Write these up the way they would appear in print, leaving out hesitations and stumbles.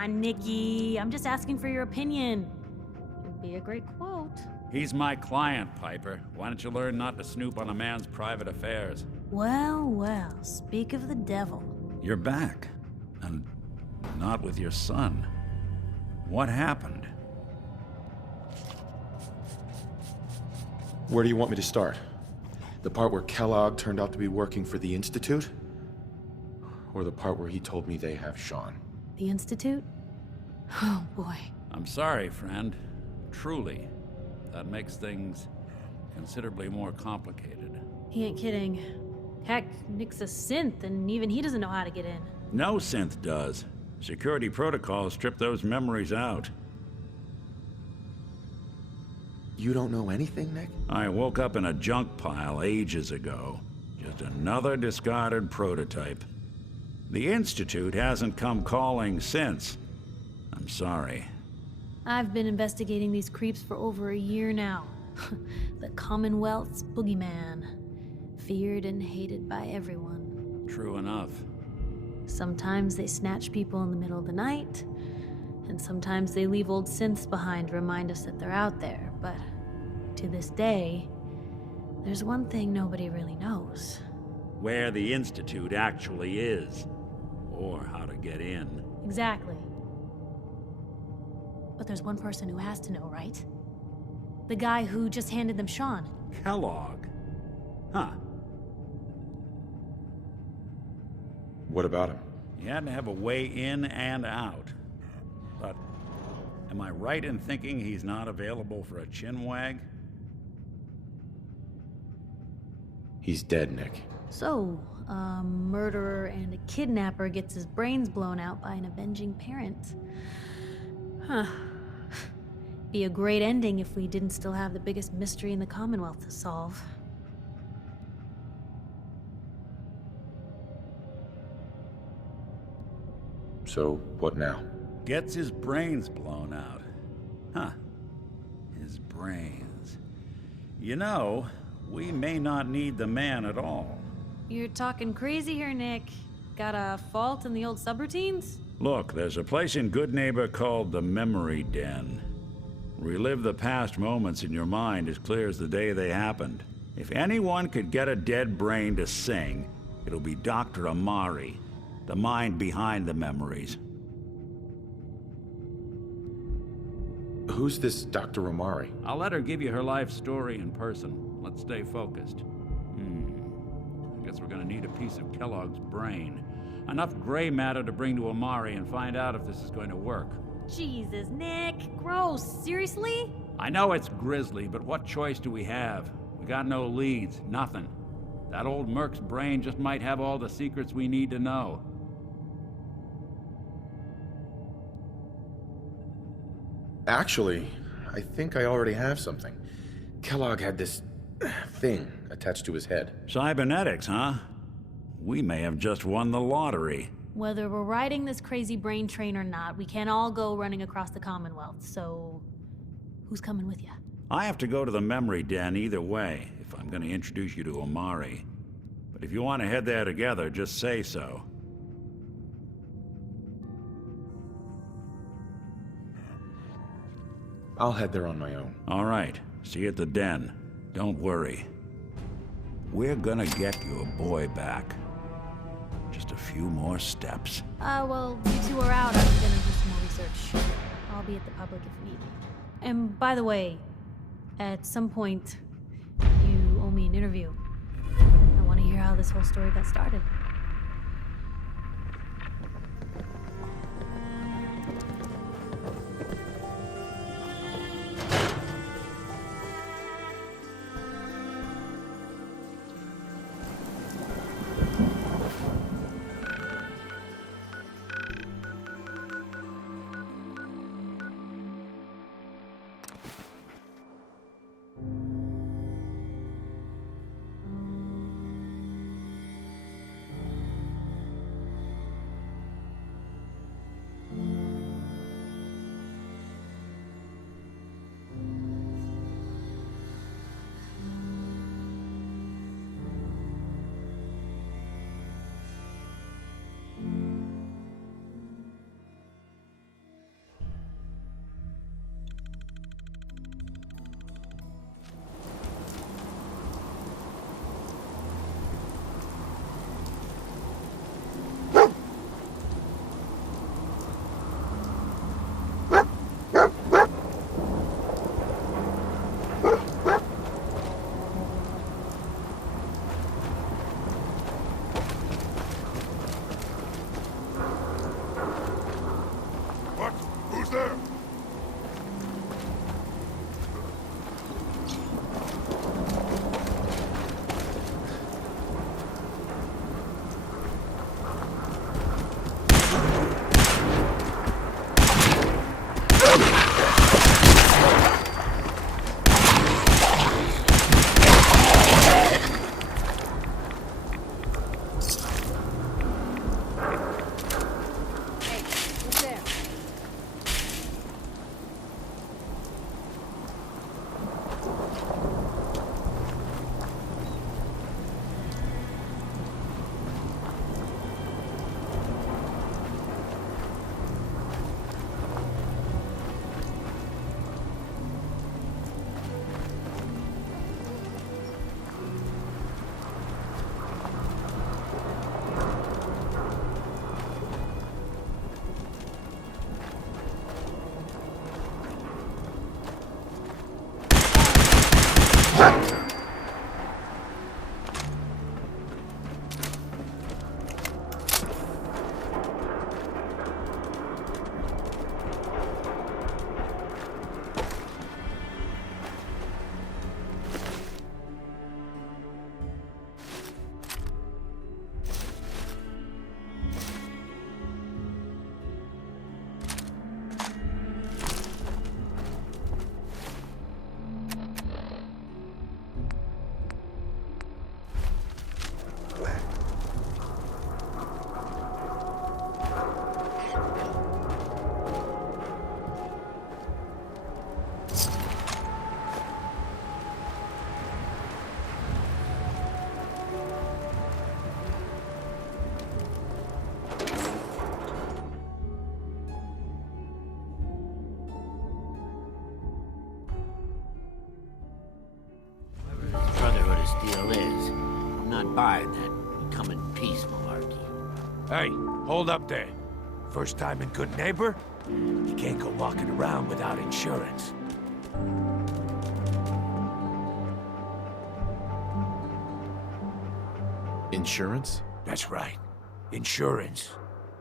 on, Nikki. I'm just asking for your opinion. It'd be a great quote. He's my client, Piper. Why don't you learn not to snoop on a man's private affairs? Well, well, speak of the devil. You're back. And not with your son. What happened? Where do you want me to start? The part where Kellogg turned out to be working for the Institute? Or the part where he told me they have Sean? The Institute? Oh, boy. I'm sorry, friend. Truly. That makes things considerably more complicated. He ain't kidding. Heck, Nick's a synth, and even he doesn't know how to get in. No synth does. Security protocols strip those memories out. You don't know anything, Nick? I woke up in a junk pile ages ago. Just another discarded prototype. The Institute hasn't come calling since. I'm sorry. I've been investigating these creeps for over a year now. The Commonwealth's boogeyman. Feared and hated by everyone. True enough. Sometimes they snatch people in the middle of the night, and sometimes they leave old synths behind to remind us that they're out there, but to this day, there's one thing nobody really knows. Where the Institute actually is. Or how to get in. Exactly. But there's one person who has to know, right? The guy who just handed them Sean. Kellogg. Huh. What about him? He had to have a way in and out. But am I right in thinking he's not available for a chinwag? He's dead, Nick. So, a murderer and a kidnapper gets his brains blown out by an avenging parent. Huh. Be a great ending if we didn't still have the biggest mystery in the Commonwealth to solve. So, what now? Gets his brains blown out. Huh. His brains. You know, we may not need the man at all. You're talking crazy here, Nick. Got a fault in the old subroutines? Look, there's a place in Goodneighbor called the Memory Den. Relive the past moments in your mind as clear as the day they happened. If anyone could get a dead brain to sing, it'll be Dr. Amari, the mind behind the memories. Who's this Dr. Amari? I'll let her give you her life story in person. Let's stay focused. I guess we're gonna need a piece of Kellogg's brain. Enough gray matter to bring to Amari and find out if this is going to work. Jesus, Nick. Gross. Seriously? I know it's grisly, but what choice do we have? We got no leads, nothing. That old Merc's brain just might have all the secrets we need to know. Actually, I think I already have something. Kellogg had this thing attached to his head. Cybernetics, huh? We may have just won the lottery. Whether we're riding this crazy brain train or not, we can't all go running across the Commonwealth, so who's coming with you? I have to go to the Memory Den either way, if I'm gonna introduce you to Amari. But if you want to head there together, just say so. I'll head there on my own. All right, see you at the Den. Don't worry. We're gonna get your boy back. Just a few more steps. Well, you two are out. I'm gonna do some more research. I'll be at the public if you need me. And by the way, at some point, you owe me an interview. I want to hear how this whole story got started. this deal is. I'm not buying that come in peace malarkey. Hey, hold up there. First time in Good Neighbor? You can't go walking around without insurance. Insurance? That's right. Insurance.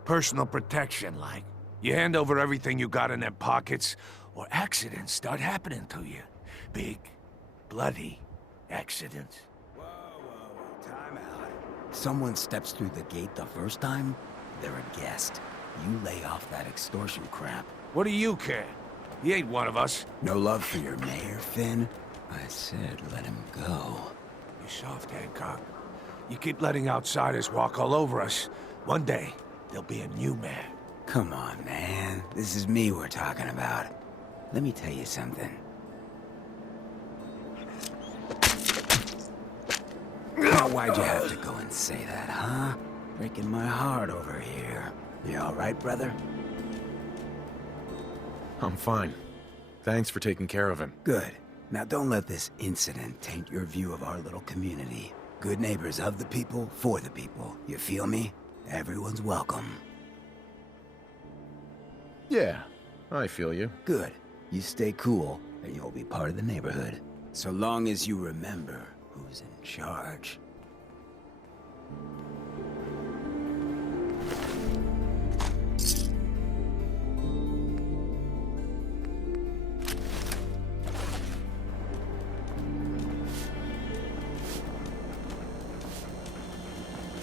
Personal protection, like. You hand over everything you got in them pockets, or accidents start happening to you. Big, bloody accidents. Time out. Someone steps through the gate the first time, they're a guest. You lay off that extortion crap. What do you care? He ain't one of us. No love for your mayor, Finn? I said let him go. You're soft, Hancock. You keep letting outsiders walk all over us. One day, there'll be a new mayor. Come on, man. This is me we're talking about. Let me tell you something. Now, why'd you have to go and say that, huh? Breaking my heart over here. You all right, brother? I'm fine. Thanks for taking care of him. Good. Now don't let this incident taint your view of our little community. Good neighbors of the people, for the people. You feel me? Everyone's welcome. Yeah, I feel you. Good. You stay cool, and you'll be part of the neighborhood. So long as you remember who's in charge.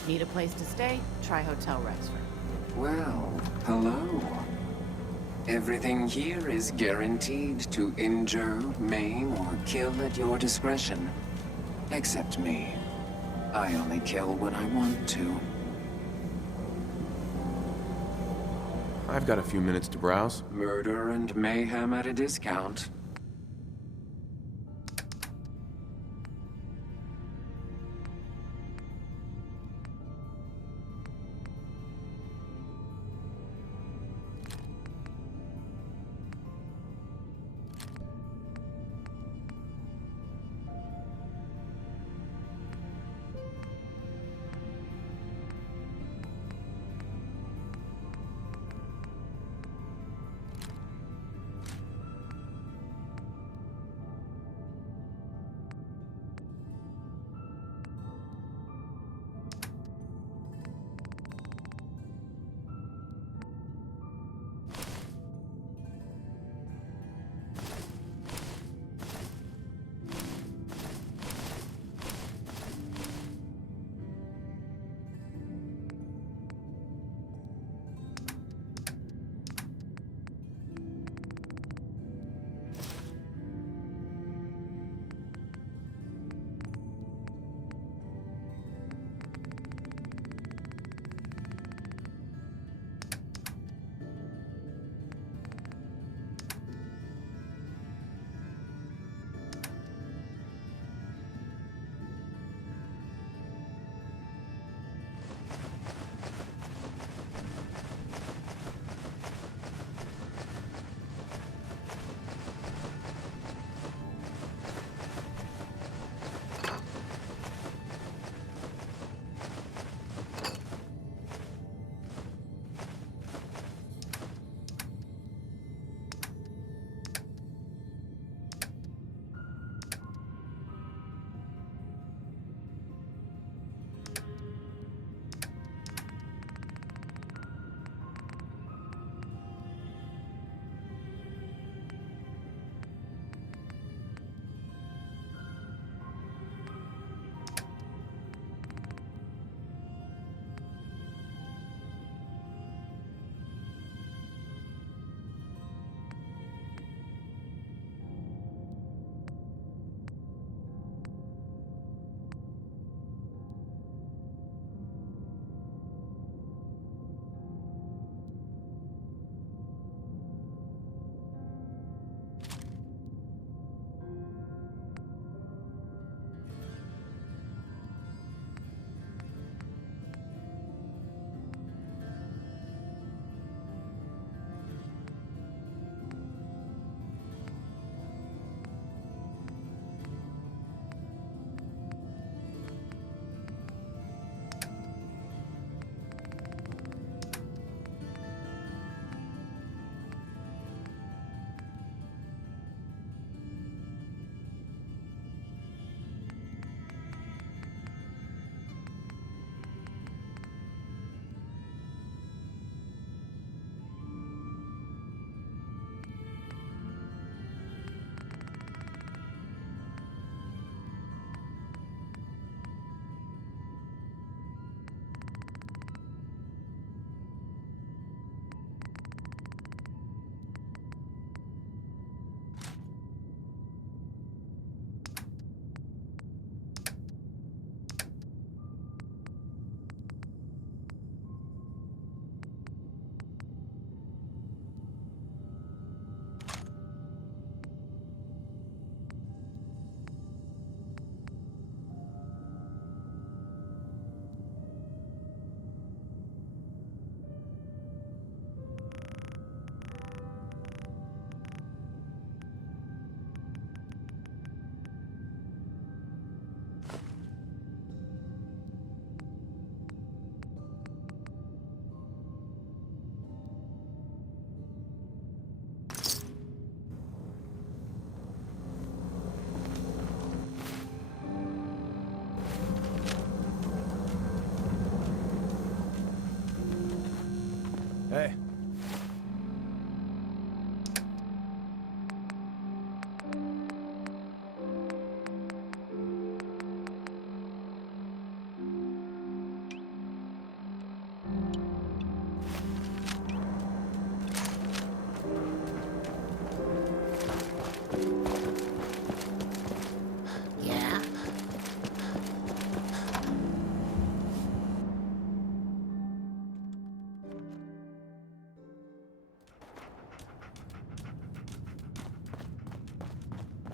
Need a place to stay? Try Hotel Rexford. Well, hello. Everything here is guaranteed to injure, maim, or kill at your discretion. Except me. I only kill when I want to. I've got a few minutes to browse. Murder and mayhem at a discount.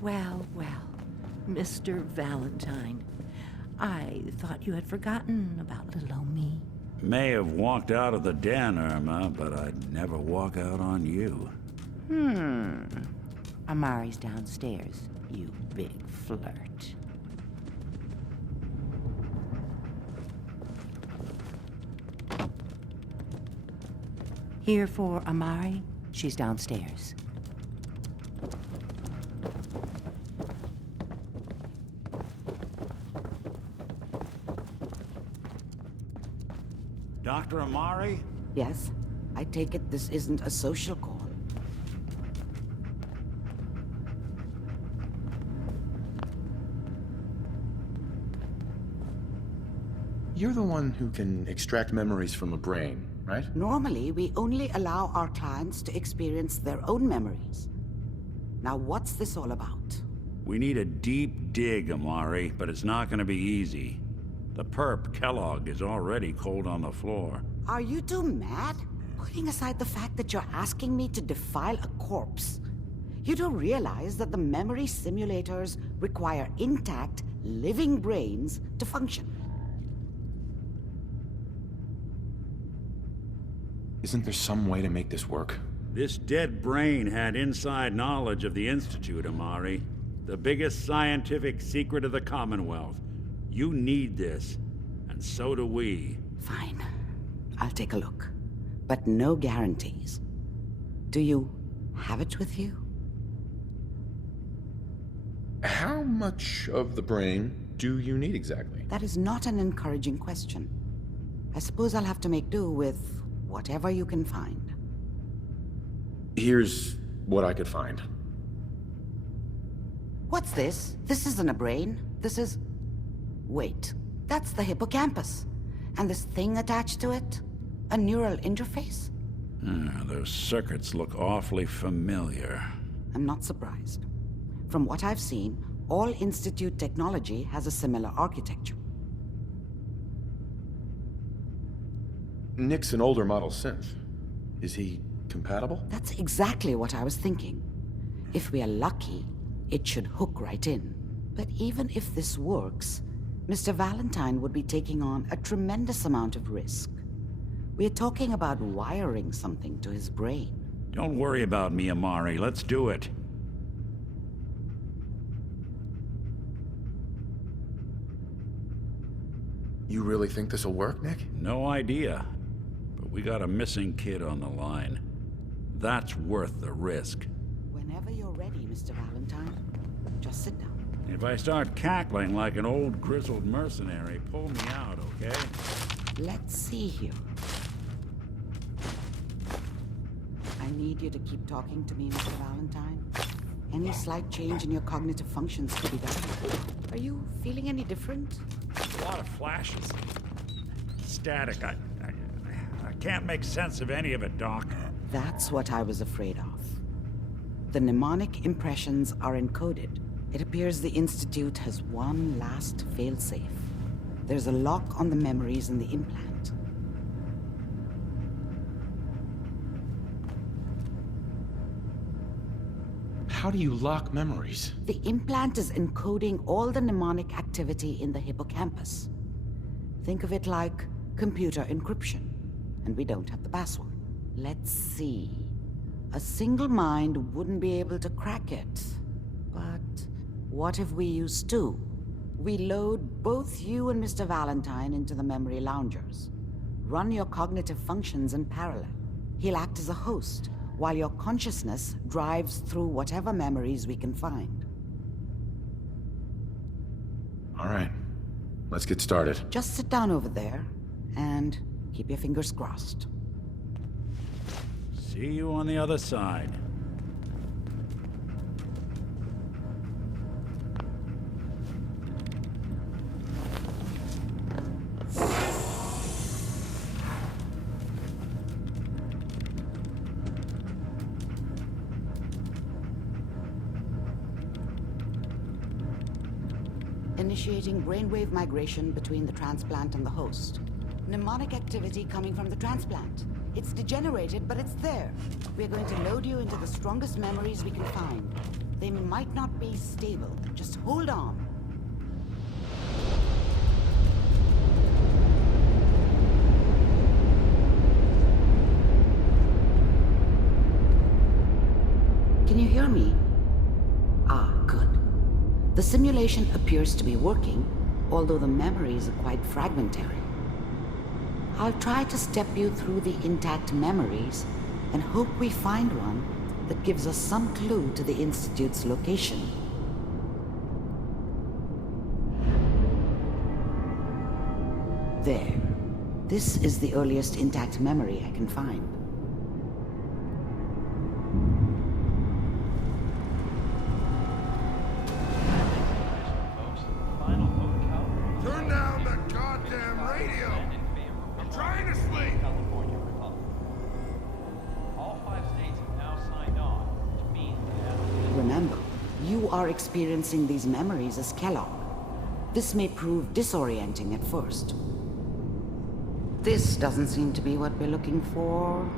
Well, Mr. Valentine. I thought you had forgotten about little old me. May have walked out of the den, Irma, but I'd never walk out on you. Amari's downstairs, you big flirt. Here for Amari. She's downstairs. Dr. Amari? Yes? I take it this isn't a social call. You're the one who can extract memories from a brain, right? Normally, we only allow our clients to experience their own memories. Now, what's this all about? We need a deep dig, Amari, but it's not gonna be easy. The perp, Kellogg, is already cold on the floor. Are you two mad? Putting aside the fact that you're asking me to defile a corpse, you do realize that the memory simulators require intact, living brains to function. Isn't there some way to make this work? This dead brain had inside knowledge of the Institute, Amari. The biggest scientific secret of the Commonwealth. You need this, and so do we. Fine. I'll take a look. But no guarantees. Do you have it with you? How much of the brain do you need exactly? That is not an encouraging question. I suppose I'll have to make do with whatever you can find. Here's what I could find. What's this? This isn't a brain. This is... Wait. That's the hippocampus. And this thing attached to it? A neural interface? Those circuits look awfully familiar. I'm not surprised. From what I've seen, all Institute technology has a similar architecture. Nick's an older model synth. Is he compatible? That's exactly what I was thinking. If we are lucky, it should hook right in. But even if this works, Mr. Valentine would be taking on a tremendous amount of risk. We're talking about wiring something to his brain. Don't worry about me, Amari. Let's do it. You really think this'll work, Nick? No idea. But we got a missing kid on the line. That's worth the risk. Whenever you're ready, Mr. Valentine, just sit down. If I start cackling like an old grizzled mercenary, pull me out, okay? Let's see here. I need you to keep talking to me, Mr. Valentine. Any slight change in your cognitive functions could be better. Are you feeling any different? A lot of flashes. Static. I can't make sense of any of it, Doc. That's what I was afraid of. The mnemonic impressions are encoded. It appears the Institute has one last failsafe. There's a lock on the memories in the implant. How do you lock memories? The implant is encoding all the mnemonic activity in the hippocampus. Think of it like computer encryption, and we don't have the password. Let's see. A single mind wouldn't be able to crack it. But what if we use two? We load both you and Mr. Valentine into the memory loungers. Run your cognitive functions in parallel. He'll act as a host, while your consciousness drives through whatever memories we can find. All right. Let's get started. Just sit down over there, and keep your fingers crossed. See you on the other side. Initiating brainwave migration between the transplant and the host. Mnemonic activity coming from the transplant. It's degenerated, but it's there. We're going to load you into the strongest memories we can find. They might not be stable. Just hold on. Can you hear me? Ah, good. The simulation appears to be working, although the memories are quite fragmentary. I'll try to step you through the intact memories and hope we find one that gives us some clue to the Institute's location. There. This is the earliest intact memory I can find. Turn down the goddamn radio! I'm trying to sleep! California Republic. All 5 states have now signed on, which means that Remember, you are experiencing these memories as Kellogg. This may prove disorienting at first. This doesn't seem to be what we're looking for.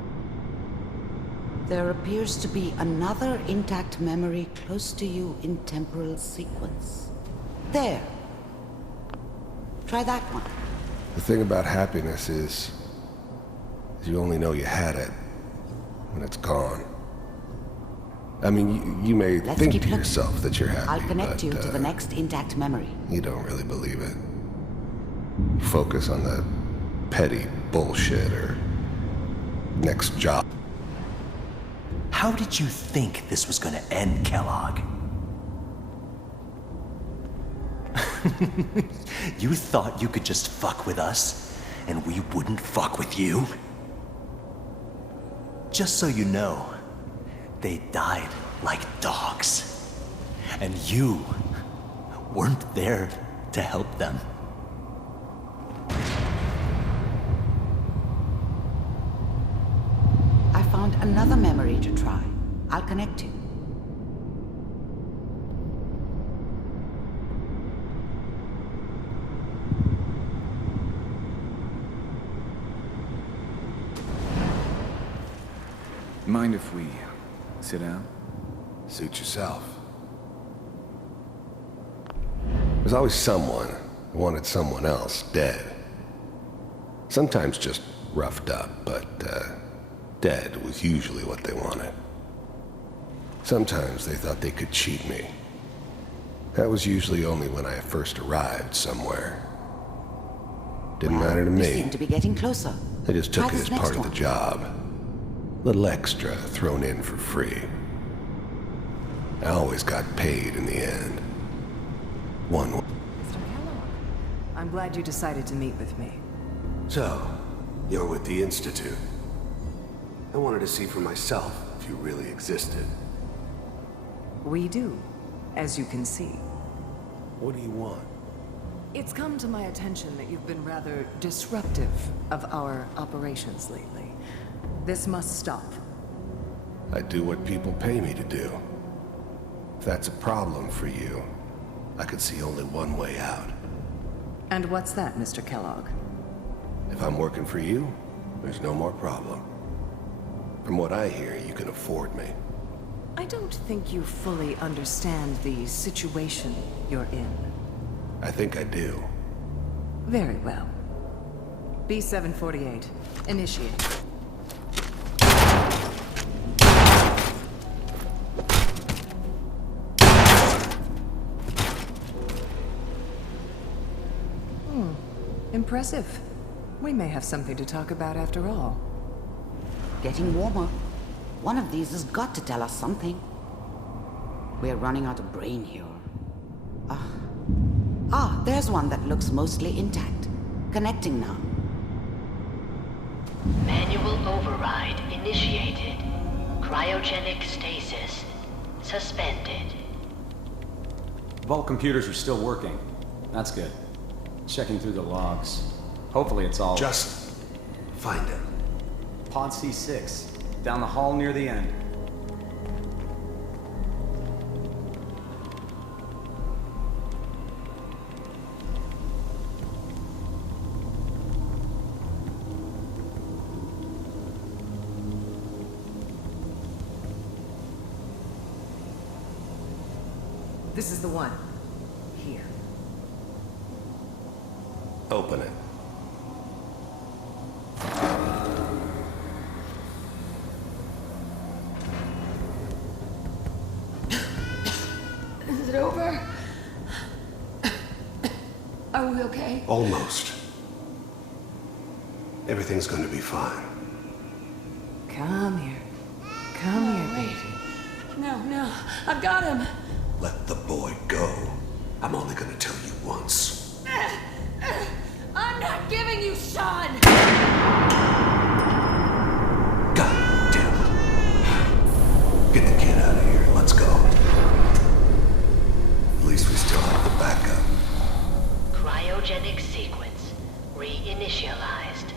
There appears to be another intact memory close to you in temporal sequence. There. Try that one. The thing about happiness is you only know you had it when it's gone. I mean, you may Let's think keep to looking. yourself that you're happy, I'll connect but, you to the next intact memory. you don't really believe it. Focus on the petty bullshit or next job. How did you think this was gonna end, Kellogg? You thought you could just fuck with us, and we wouldn't fuck with you? Just so you know, they died like dogs. And you weren't there to help them. I found another memory to try. I'll connect you. Mind if we sit down? Suit yourself. There's always someone who wanted someone else dead. Sometimes just roughed up, but dead was usually what they wanted. Sometimes they thought they could cheat me. That was usually only when I first arrived somewhere. Didn't matter to You me. seem to be getting closer. They just took Try it this as part next of the one. job. Little extra thrown in for free. I always got paid in the end. One. Mr. Kellogg, I'm glad you decided to meet with me. So, you're with the Institute. I wanted to see for myself if you really existed. We do, as you can see. What do you want? It's come to my attention that you've been rather disruptive of our operations lately. This must stop. I do what people pay me to do. If that's a problem for you, I could see only one way out. And what's that, Mr. Kellogg? If I'm working for you, there's no more problem. From what I hear, you can afford me. I don't think you fully understand the situation you're in. I think I do. Very well. B-748, initiate. Impressive. We may have something to talk about after all. Getting warmer. One of these has got to tell us something. We're running out of brain here. There's one that looks mostly intact. Connecting now. Manual override initiated. Cryogenic stasis suspended. Vault computers are still working. That's good. Checking through the logs. Hopefully it's all... Just find him. Pod C6. Down the hall near the end. This is the one. Here. Open it. Is it over? Are we okay? Almost. Everything's gonna be fine. Come here. Come here, baby. No, I've got him. Let the boy go. I'm only gonna tell you once. I'm not giving you Sean! God damn it. Get the kid out of here. Let's go. At least we still have the backup. Cryogenic sequence reinitialized.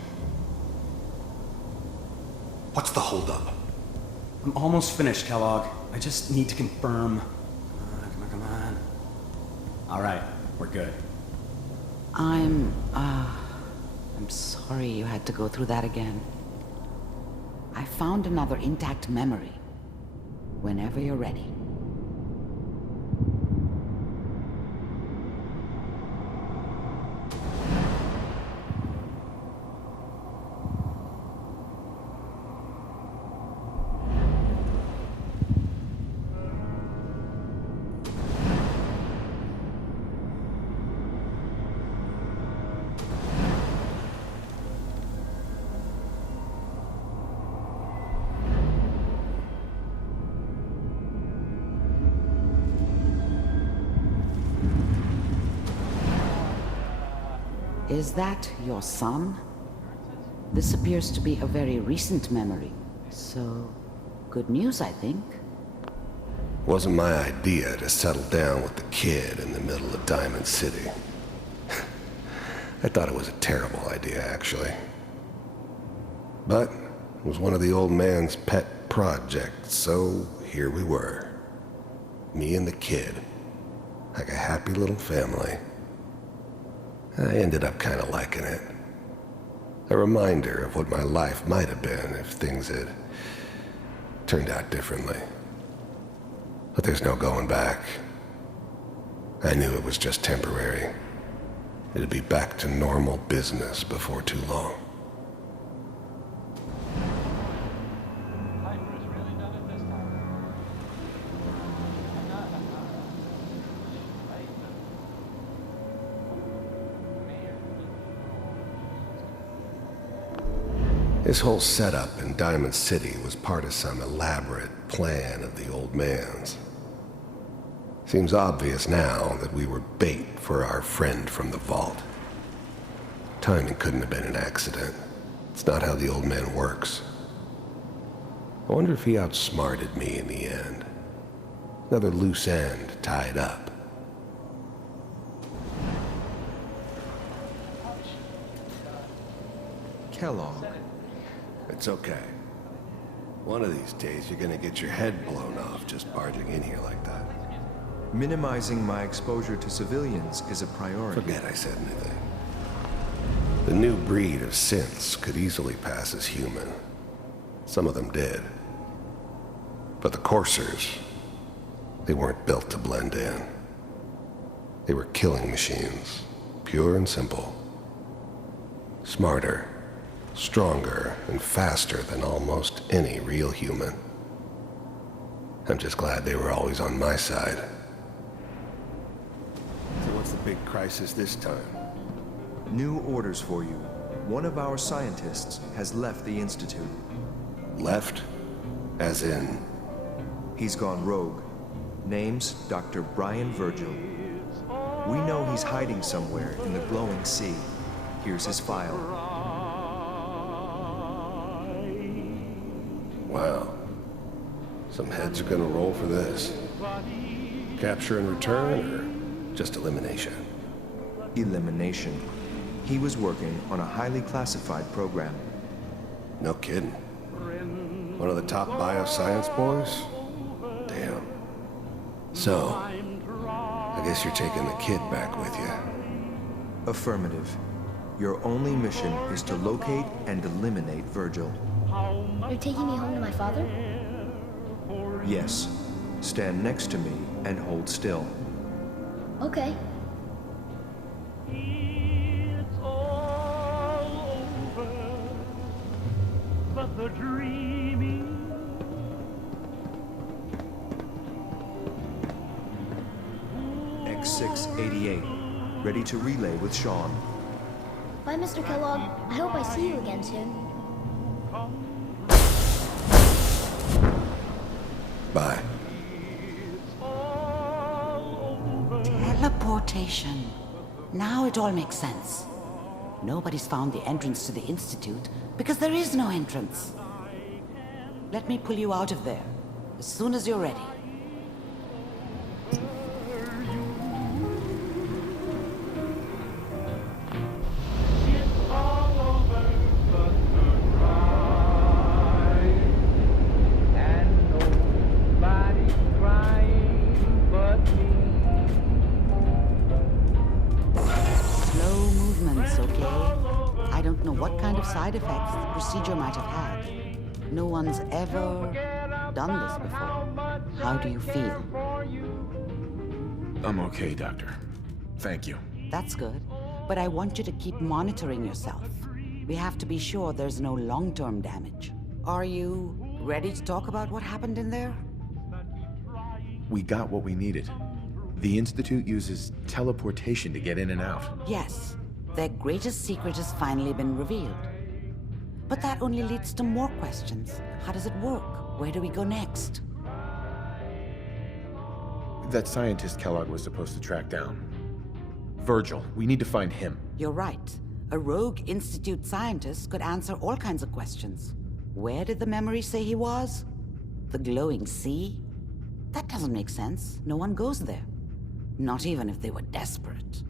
What's the holdup? I'm almost finished, Kellogg. I just need to confirm. Come on. All right, we're good. I'm sorry you had to go through that again. I found another intact memory. Whenever you're ready. Is that your son? This appears to be a very recent memory. So, good news, I think. Wasn't my idea to settle down with the kid in the middle of Diamond City. I thought it was a terrible idea, actually. But it was one of the old man's pet projects, so here we were. Me and the kid. Like a happy little family. I ended up kind of liking it. A reminder of what my life might have been if things had turned out differently. But there's no going back. I knew it was just temporary. It'd be back to normal business before too long. This whole setup in Diamond City was part of some elaborate plan of the old man's. Seems obvious now that we were bait for our friend from the vault. Timing couldn't have been an accident. It's not how the old man works. I wonder if he outsmarted me in the end. Another loose end tied up. Kellogg. It's okay. One of these days you're gonna get your head blown off just barging in here like that. Minimizing my exposure to civilians is a priority. Forget I said anything. The new breed of synths could easily pass as human. Some of them did. But the coursers, they weren't built to blend in. They were killing machines, pure and simple. Smarter, stronger, and faster than almost any real human. I'm just glad they were always on my side. So what's the big crisis this time? New orders for you. One of our scientists has left the Institute. Left? As in? He's gone rogue. Name's Dr. Brian Virgil. We know he's hiding somewhere in the glowing sea. Here's his file. Wow. Some heads are gonna roll for this. Capture and return, or just elimination? Elimination. He was working on a highly classified program. No kidding. One of the top bioscience boys? Damn. So, I guess you're taking the kid back with you. Affirmative. Your only mission is to locate and eliminate Virgil. You're taking me home to my father? Yes. Stand next to me and hold still. Okay. It's all over, but the dreaming. X688, ready to relay with Sean. Bye, Mr. Kellogg. I hope I see you again soon. Bye. Teleportation. Now it all makes sense. Nobody's found the entrance to the Institute because there is no entrance. Let me pull you out of there as soon as you're ready. Slow movements, okay? I don't know what kind of side effects the procedure might have had. No one's ever done this before. How do you feel? I'm okay, Doctor. Thank you. That's good, but I want you to keep monitoring yourself. We have to be sure there's no long-term damage. Are you ready to talk about what happened in there? We got what we needed. The Institute uses teleportation to get in and out. Yes, their greatest secret has finally been revealed. But that only leads to more questions. How does it work? Where do we go next? That scientist Kellogg was supposed to track down. Virgil, we need to find him. You're right. A rogue Institute scientist could answer all kinds of questions. Where did the memory say he was? The glowing sea? That doesn't make sense. No one goes there. Not even if they were desperate.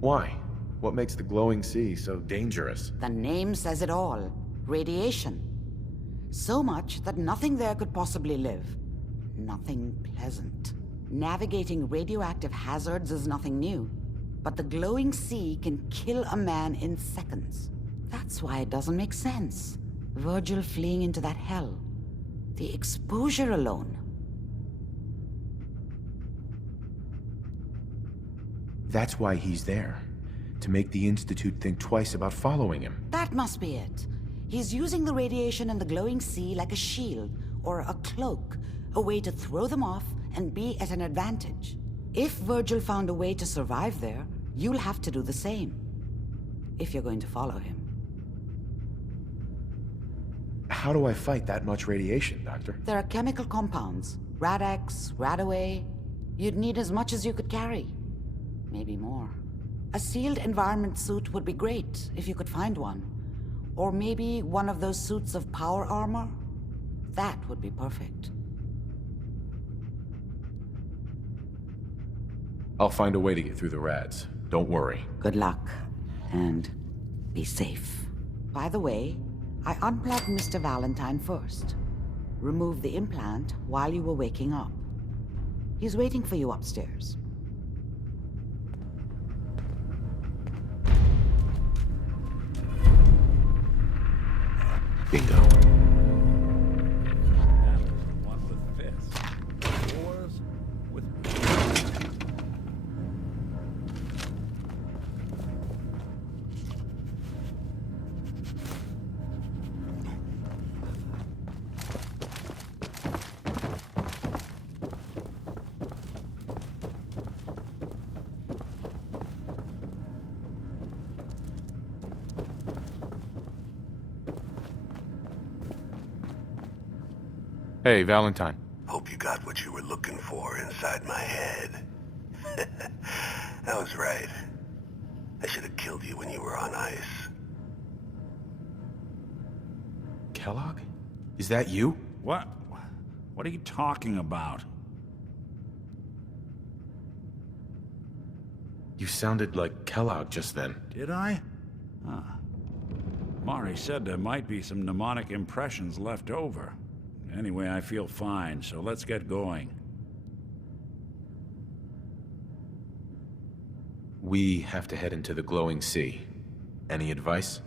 Why? What makes the glowing sea so dangerous? The name says it all. Radiation. So much that nothing there could possibly live. Nothing pleasant. Navigating radioactive hazards is nothing new. But the glowing sea can kill a man in seconds. That's why it doesn't make sense. Virgil fleeing into that hell. The exposure alone. That's why he's there. To make the Institute think twice about following him. That must be it. He's using the radiation and the glowing sea like a shield or a cloak, a way to throw them off and be at an advantage. If Virgil found a way to survive there, you'll have to do the same. If you're going to follow him. How do I fight that much radiation, Doctor? There are chemical compounds. Rad-X, Radaway. You'd need as much as you could carry. Maybe more. A sealed environment suit would be great, if you could find one. Or maybe one of those suits of power armor? That would be perfect. I'll find a way to get through the rads. Don't worry. Good luck. And be safe. By the way, I unplugged Mr. Valentine first. Removed the implant while you were waking up. He's waiting for you upstairs. Bingo. One with fists. Yours with. Hey, Valentine. Hope you got what you were looking for inside my head. I was right. I should have killed you when you were on ice. Kellogg? Is that you? What? What are you talking about? You sounded like Kellogg just then. Did I? Huh. Mari said there might be some mnemonic impressions left over. Anyway, I feel fine, so let's get going. We have to head into the glowing sea. Any advice?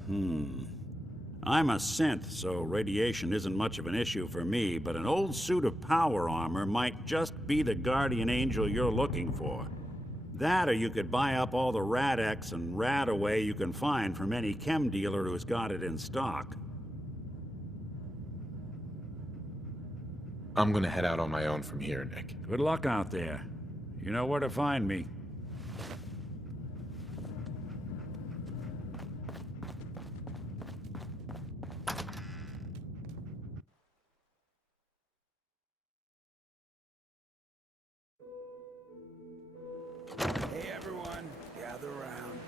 I'm a synth, so radiation isn't much of an issue for me, but an old suit of power armor might just be the guardian angel you're looking for. That, or you could buy up all the Rad-X and Rad-Away you can find from any chem dealer who's got it in stock. I'm gonna head out on my own from here, Nick. Good luck out there. You know where to find me. Hey everyone, gather around.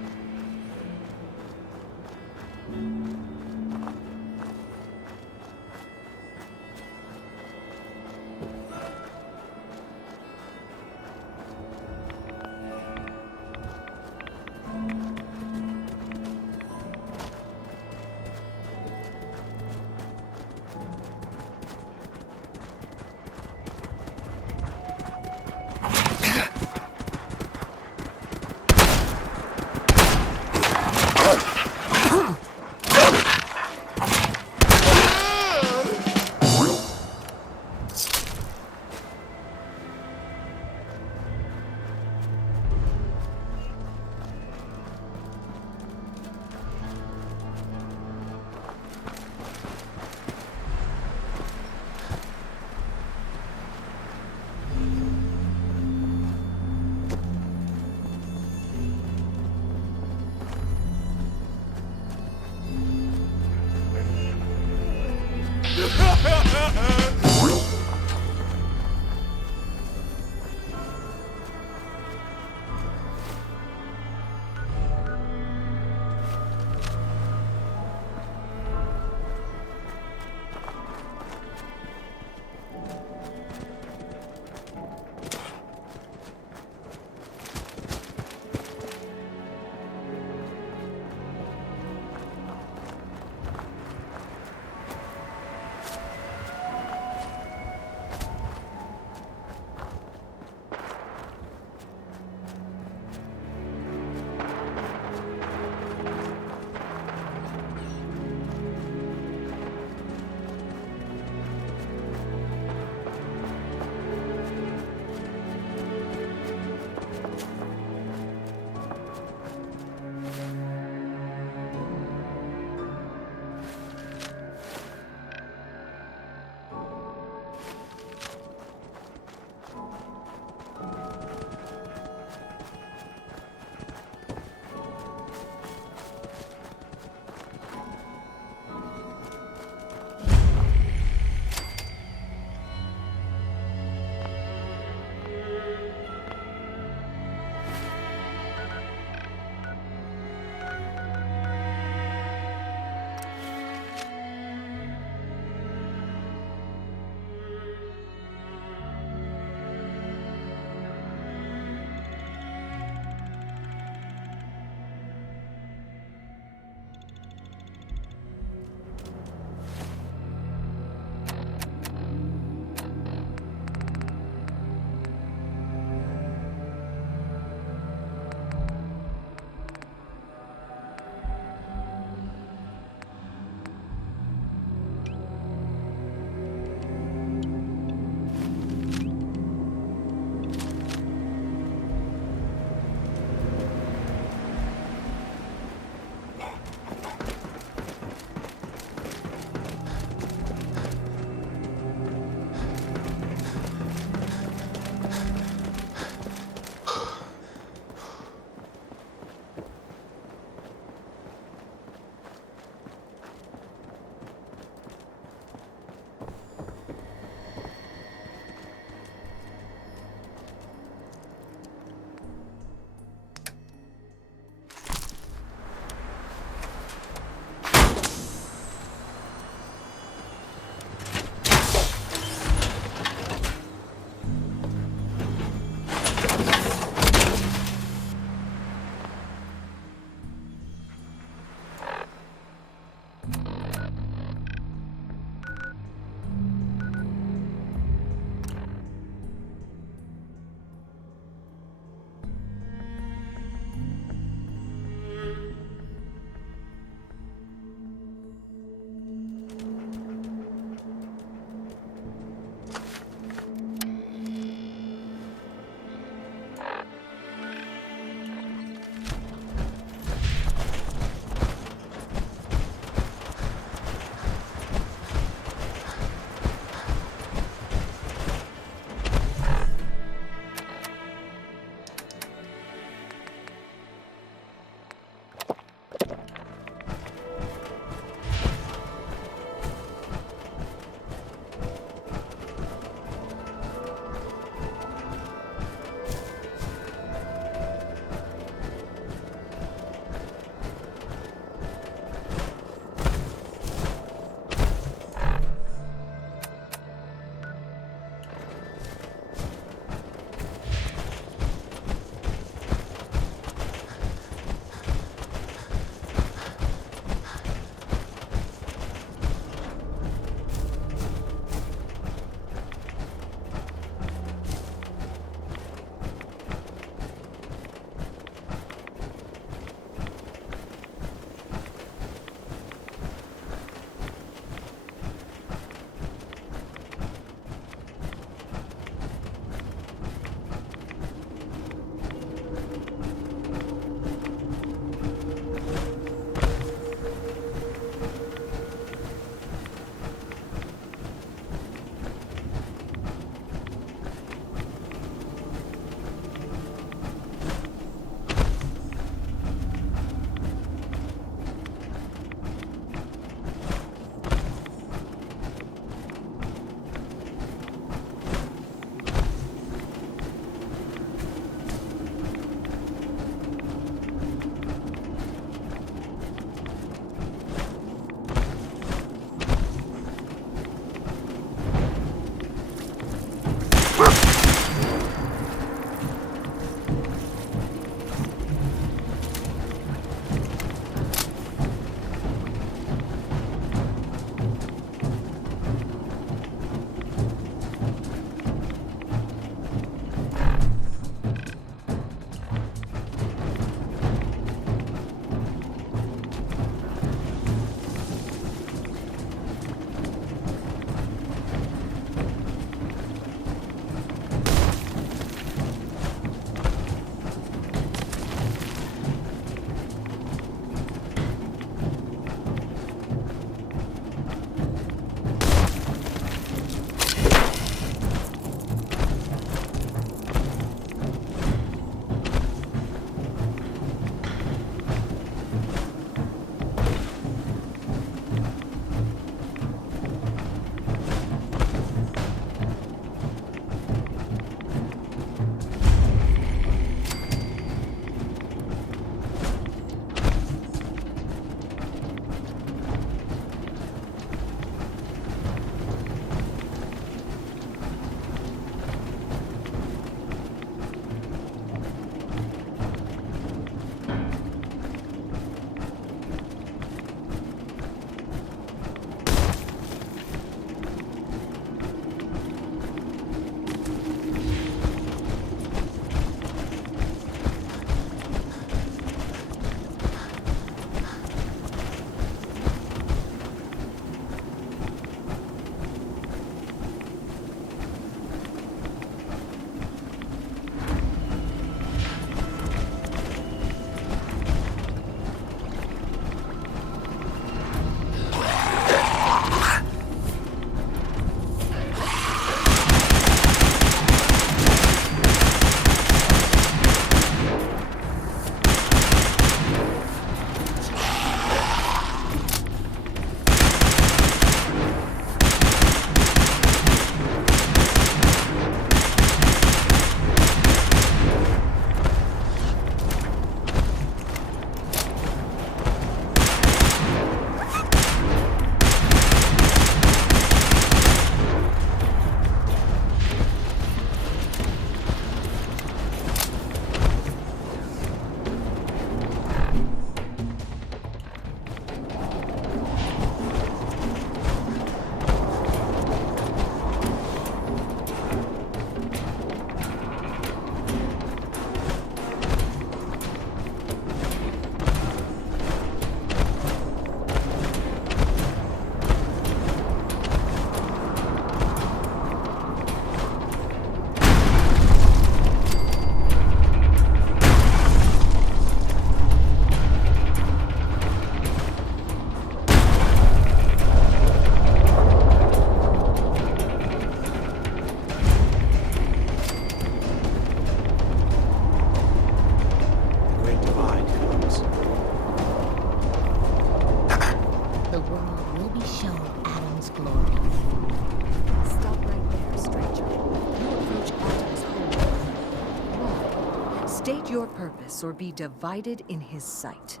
State your purpose or be divided in his sight.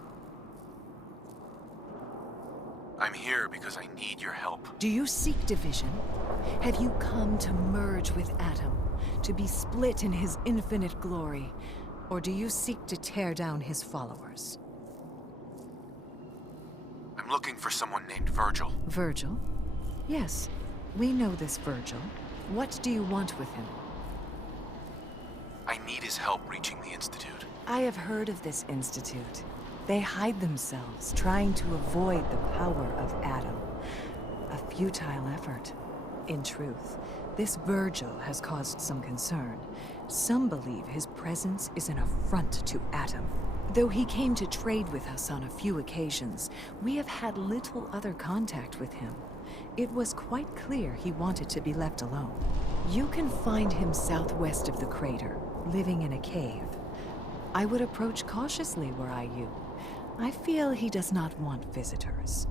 I'm here because I need your help. Do you seek division? Have you come to merge with Atom, to be split in his infinite glory? Or do you seek to tear down his followers? I'm looking for someone named Virgil. Virgil? Yes, we know this Virgil. What do you want with him? I need his help reaching the Institute. I have heard of this institute. They hide themselves, trying to avoid the power of Atom. A futile effort. In truth, this Virgil has caused some concern. Some believe his presence is an affront to Atom. Though he came to trade with us on a few occasions, we have had little other contact with him. It was quite clear he wanted to be left alone. You can find him southwest of the crater, living in a cave. I would approach cautiously were I you. I feel he does not want visitors.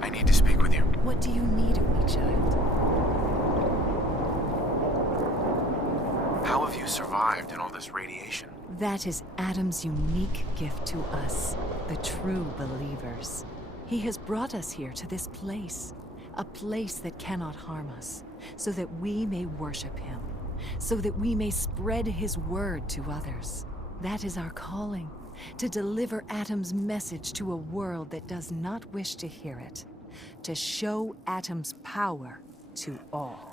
I need to speak with you. What do you need of me, child? How have you survived in all this radiation? That is Atom's unique gift to us, the true believers. He has brought us here to this place, a place that cannot harm us, so that we may worship him, so that we may spread his word to others. That is our calling, to deliver Atom's message to a world that does not wish to hear it, to show Atom's power to all.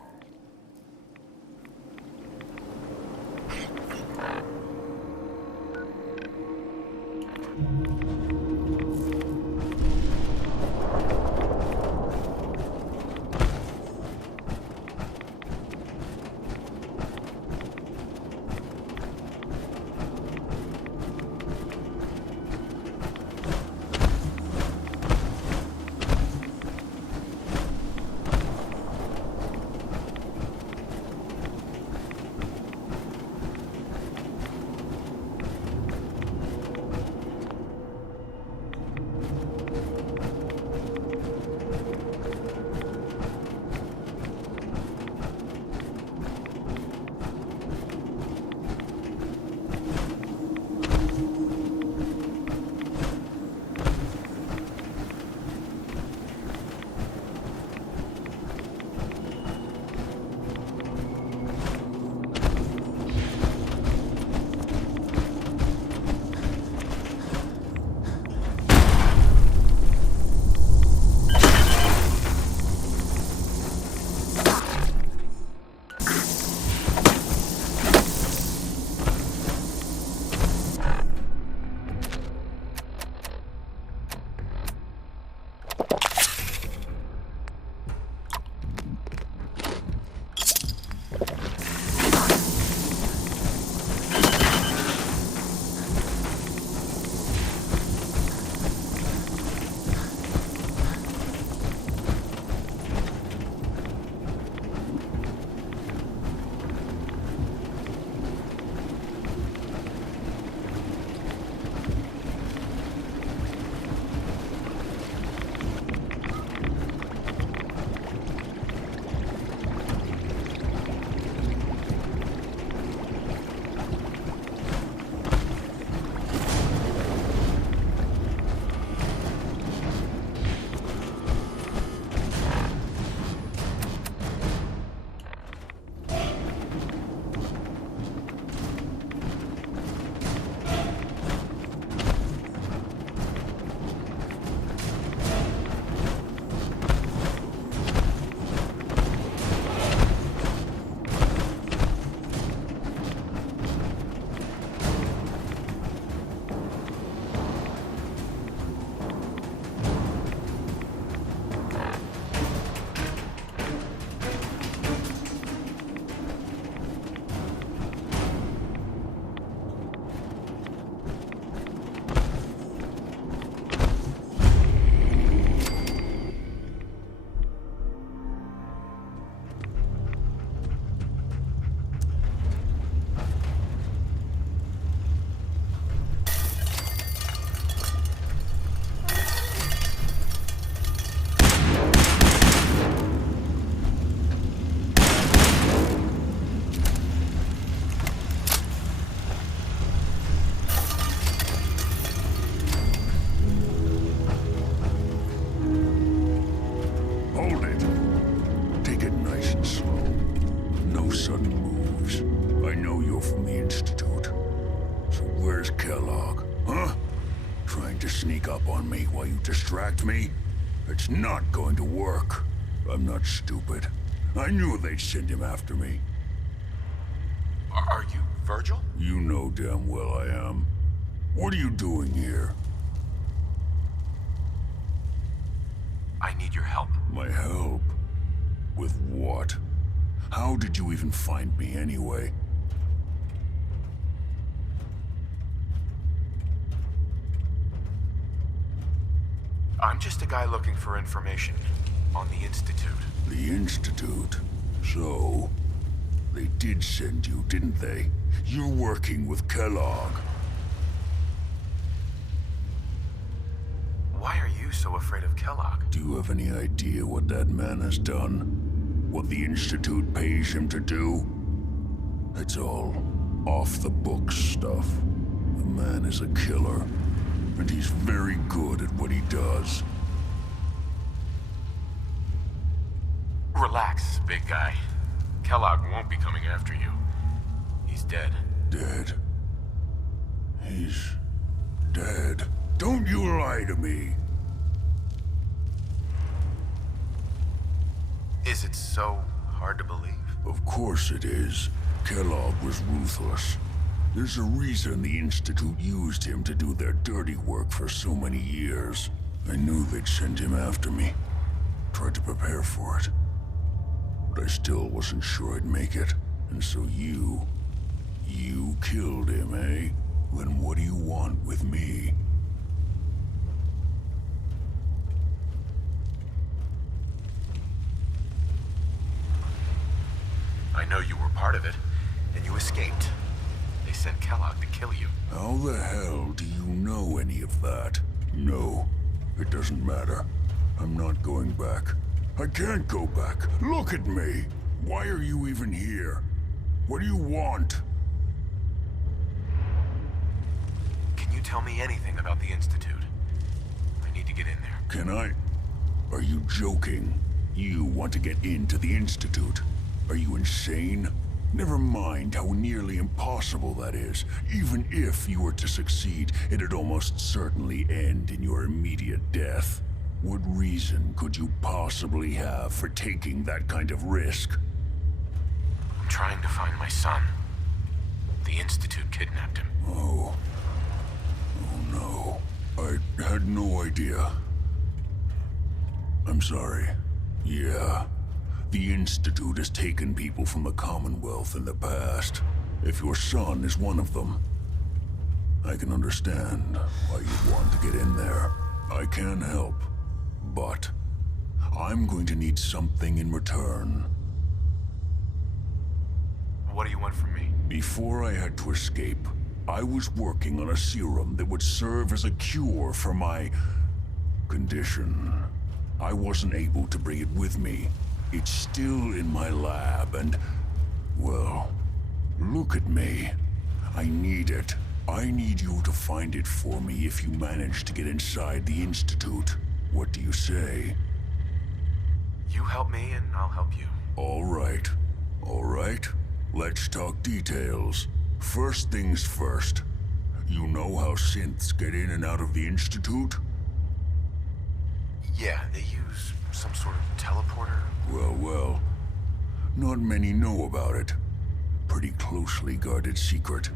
on me while you distract me? It's not going to work. I'm not stupid. I knew they'd send him after me. Are you Virgil? You know damn well I am. What are you doing here? I need your help. My help? With what? How did you even find me anyway? I'm just a guy looking for information on the Institute. The Institute? So, they did send you, didn't they? You're working with Kellogg. Why are you so afraid of Kellogg? Do you have any idea what that man has done? What the Institute pays him to do? It's all off-the-books stuff. The man is a killer, and he's very good at what he does. Relax, big guy. Kellogg won't be coming after you. He's dead. Dead? He's dead. Don't you lie to me! Is it so hard to believe? Of course it is. Kellogg was ruthless. There's a reason the Institute used him to do their dirty work for so many years. I knew they'd send him after me. Tried to prepare for it. But I still wasn't sure I'd make it. And so you killed him, eh? Then what do you want with me? I know you were part of it, and you escaped. They sent Kellogg to kill you. How the hell do you know any of that? No, it doesn't matter. I'm not going back. I can't go back. Look at me! Why are you even here? What do you want? Can you tell me anything about the Institute? I need to get in there. Can I? Are you joking? You want to get into the Institute? Are you insane? Never mind how nearly impossible that is. Even if you were to succeed, it'd almost certainly end in your immediate death. What reason could you possibly have for taking that kind of risk? I'm trying to find my son. The Institute kidnapped him. Oh no. I had no idea. I'm sorry. Yeah. The Institute has taken people from the Commonwealth in the past. If your son is one of them, I can understand why you'd want to get in there. I can help, but I'm going to need something in return. What do you want from me? Before I had to escape, I was working on a serum that would serve as a cure for my condition. I wasn't able to bring it with me. It's still in my lab, and, well, look at me. I need it. I need you to find it for me if you manage to get inside the Institute. What do you say? You help me, and I'll help you. All right. All right. Let's talk details. First things first. You know how synths get in and out of the Institute? Yeah, they use some sort of teleporter. Well. Not many know about it. Pretty closely guarded secret.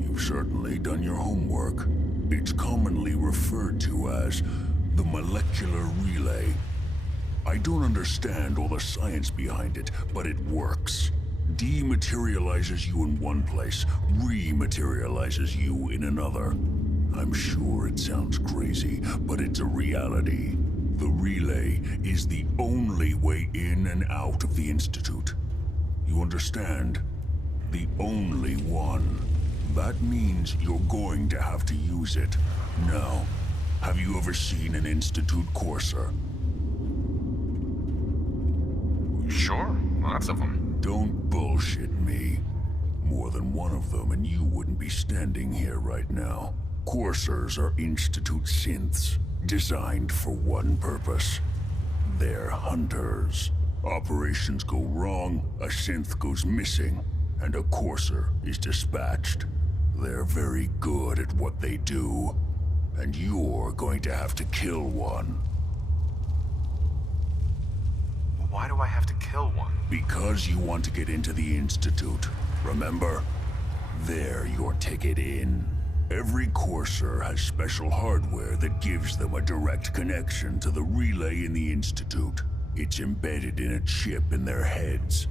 You've certainly done your homework. It's commonly referred to as the molecular relay. I don't understand all the science behind it, but it works. Dematerializes you in one place, rematerializes you in another. I'm sure it sounds crazy, but it's a reality. The relay is the only way in and out of the Institute. You understand? The only one. That means you're going to have to use it. Now, have you ever seen an Institute courser? Sure, lots of them. Don't bullshit me. More than one of them, and you wouldn't be standing here right now. Coursers are Institute synths, designed for one purpose. They're hunters. Operations go wrong, a synth goes missing, and a courser is dispatched. They're very good at what they do. And you're going to have to kill one. Why do I have to kill one? Because you want to get into the Institute. Remember? They're your ticket in. Every Courser has special hardware that gives them a direct connection to the relay in the Institute. It's embedded in a chip in their heads.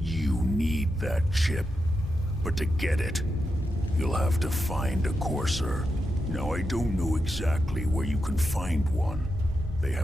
You need that chip. But to get it, you'll have to find a Courser. Now, I don't know exactly where you can find one. They have